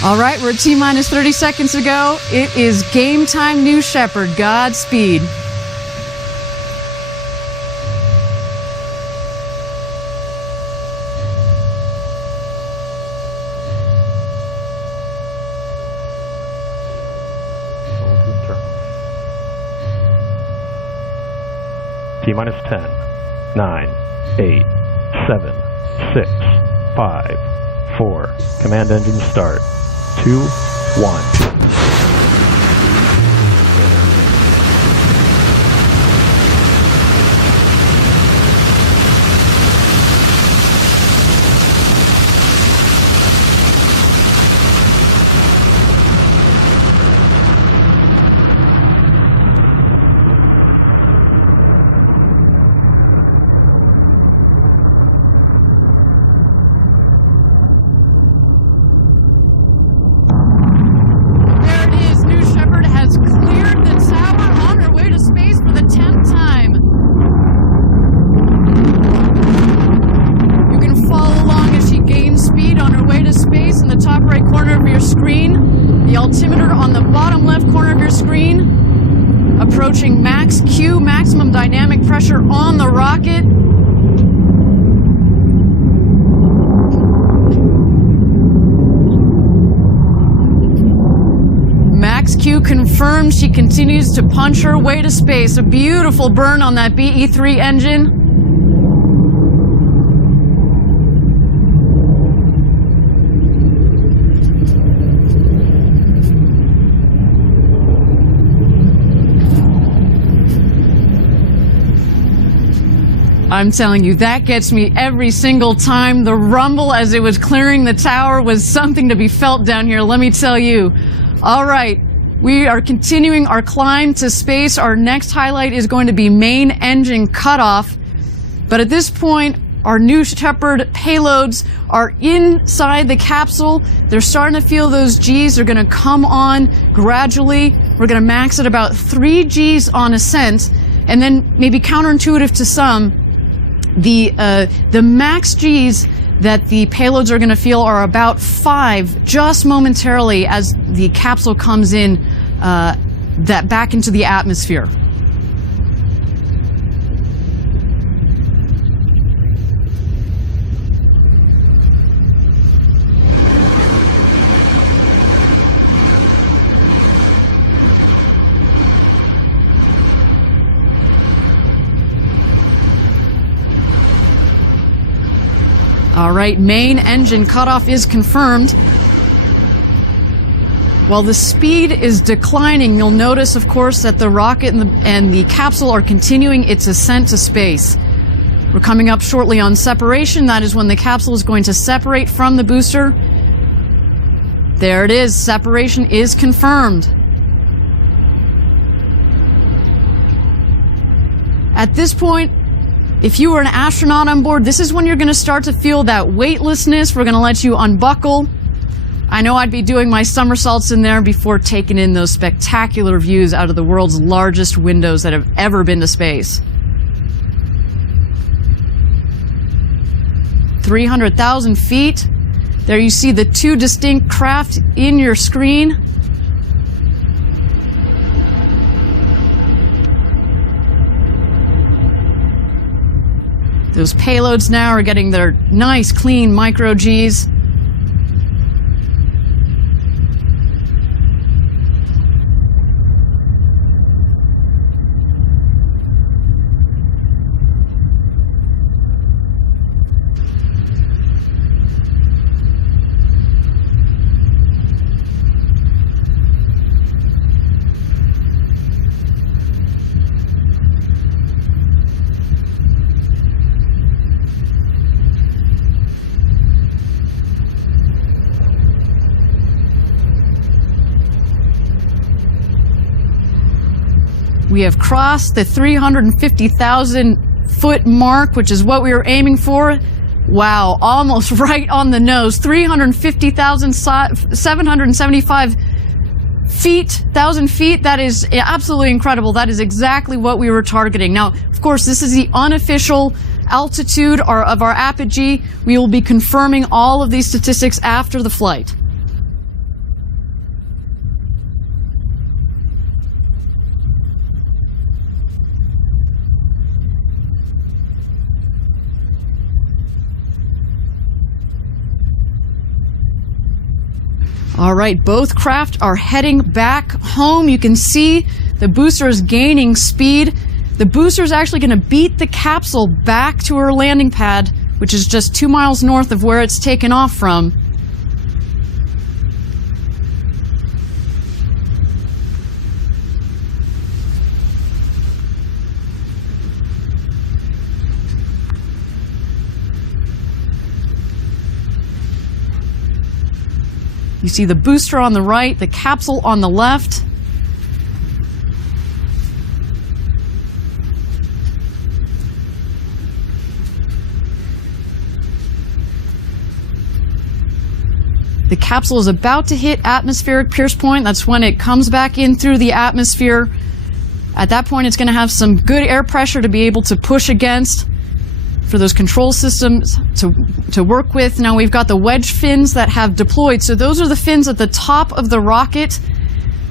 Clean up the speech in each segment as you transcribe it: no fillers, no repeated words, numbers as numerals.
All right, we're at T-minus 30 seconds to go. It is game time, New Shepard. Godspeed. T-minus 10, 9, 8, 7, 6, 5, 4. Command engine start. 2, 1. Altimeter on the bottom left corner of your screen, approaching max Q, maximum dynamic pressure on the rocket. Max Q confirmed. She continues to punch her way to space. A beautiful burn on that BE-3 engine. I'm telling you, that gets me every single time. The rumble as it was clearing the tower was something to be felt down here, let me tell you. All right, we are continuing our climb to space. Our next highlight is going to be main engine cutoff. But at this point, our New Shepard payloads are inside the capsule. They're starting to feel those Gs. They're going to come on gradually. We're going to max at about 3 Gs on ascent, and then maybe counterintuitive to some, the max Gs that the payloads are going to feel are about 5 just momentarily as the capsule comes in back into the atmosphere. All right, main engine cutoff is confirmed. While the speed is declining, you'll notice, of course, that the rocket and the capsule are continuing its ascent to space. We're coming up shortly on separation. That is when the capsule is going to separate from the booster. There it is. Separation is confirmed. At this point, if you were an astronaut on board, this is when you're going to start to feel that weightlessness. We're going to let you unbuckle. I know I'd be doing my somersaults in there before taking in those spectacular views out of the world's largest windows that have ever been to space. 300,000 feet. There you see the 2 distinct craft in your screen. Those payloads now are getting their nice, clean micro Gs. We have crossed the 350,000 foot mark, which is what we were aiming for. Wow, almost right on the nose. 350,775 feet, 1,000 feet. That is absolutely incredible. That is exactly what we were targeting. Now, of course, this is the unofficial altitude of our apogee. We will be confirming all of these statistics after the flight. All right, both craft are heading back home. You can see the booster is gaining speed. The booster is actually going to beat the capsule back to her landing pad, which is just 2 miles north of where it's taken off from. You see the booster on the right, the capsule on the left. The capsule is about to hit atmospheric pierce point. That's when it comes back in through the atmosphere. At that point, it's going to have some good air pressure to be able to push against for those control systems to work with. Now we've got the wedge fins that have deployed. So those are the fins at the top of the rocket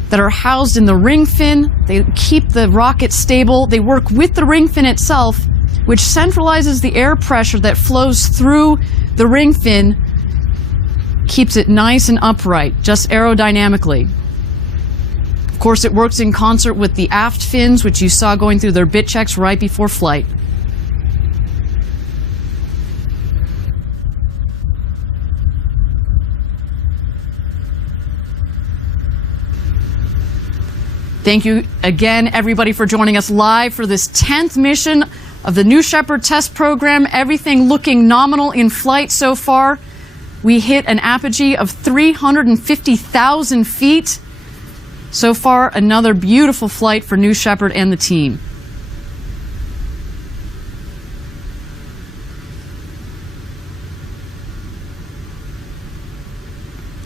that are housed in the ring fin. They keep the rocket stable. They work with the ring fin itself, which centralizes the air pressure that flows through the ring fin, keeps it nice and upright, just aerodynamically. Of course, it works in concert with the aft fins, which you saw going through their bit checks right before flight. Thank you again, everybody, for joining us live for this 10th mission of the New Shepard test program. Everything looking nominal in flight so far. We hit an apogee of 350,000 feet. So far, another beautiful flight for New Shepard and the team.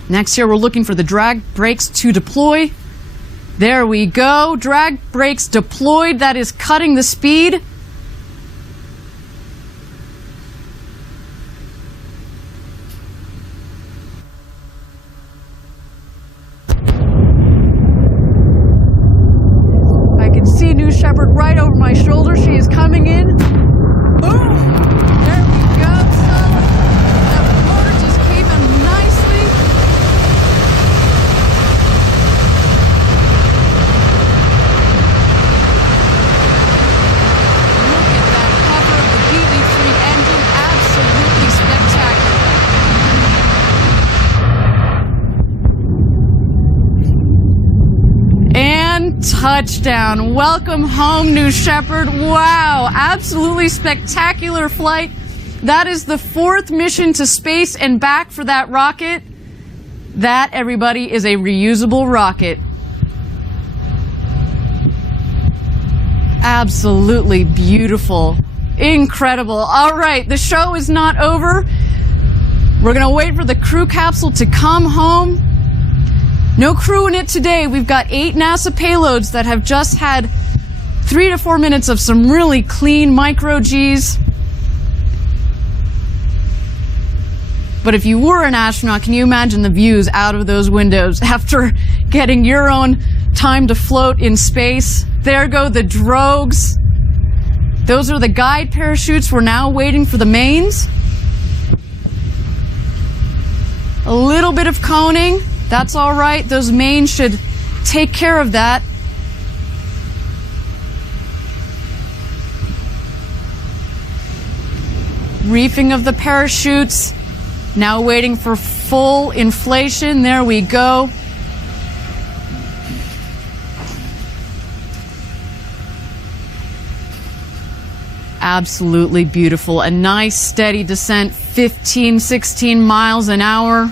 Next here, we're looking for the drag brakes to deploy. There we go. Drag brakes deployed. That is cutting the speed. I can see New Shepard right over my shoulder. She is coming in. Boom! There we go. So that motor just came in nicely. Touchdown. Welcome home, New Shepard. Wow, absolutely spectacular flight. That is the 4th mission to space and back for that rocket. That, everybody, is a reusable rocket. Absolutely beautiful. Incredible. All right, the show is not over. We're going to wait for the crew capsule to come home. No crew in it today. We've got 8 NASA payloads that have just had 3 to 4 minutes of some really clean micro-Gs. But if you were an astronaut, can you imagine the views out of those windows after getting your own time to float in space? There go the drogues. Those are the guide parachutes. We're now waiting for the mains. A little bit of coning. That's all right. Those mains should take care of that. Reefing of the parachutes. Now waiting for full inflation. There we go. Absolutely beautiful. A nice steady descent, 15, 16 miles an hour.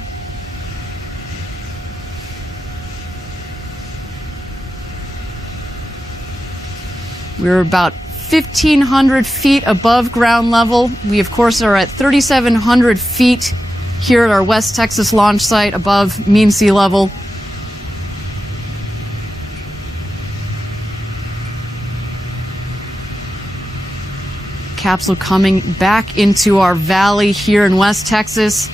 We're about 1,500 feet above ground level. We, of course, are at 3,700 feet here at our West Texas launch site above mean sea level. Capsule coming back into our valley here in West Texas.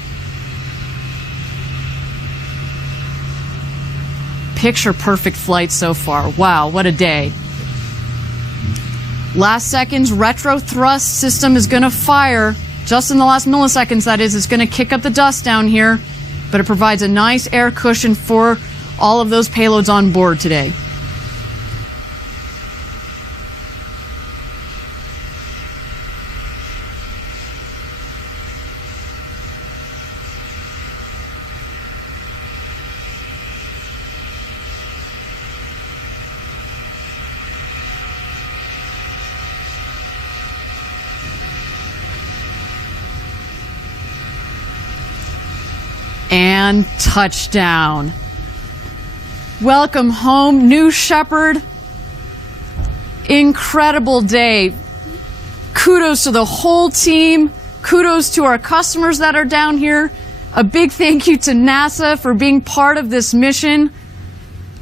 Picture perfect flight so far. Wow, what a day. Last seconds, retro thrust system is going to fire. Just in the last milliseconds, that is. It's going to kick up the dust down here. but it provides a nice air cushion for all of those payloads on board today. And touchdown. Welcome home, New Shepard. Incredible day. Kudos to the whole team. Kudos to our customers that are down here. A big thank you to NASA for being part of this mission.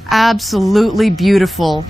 Absolutely beautiful.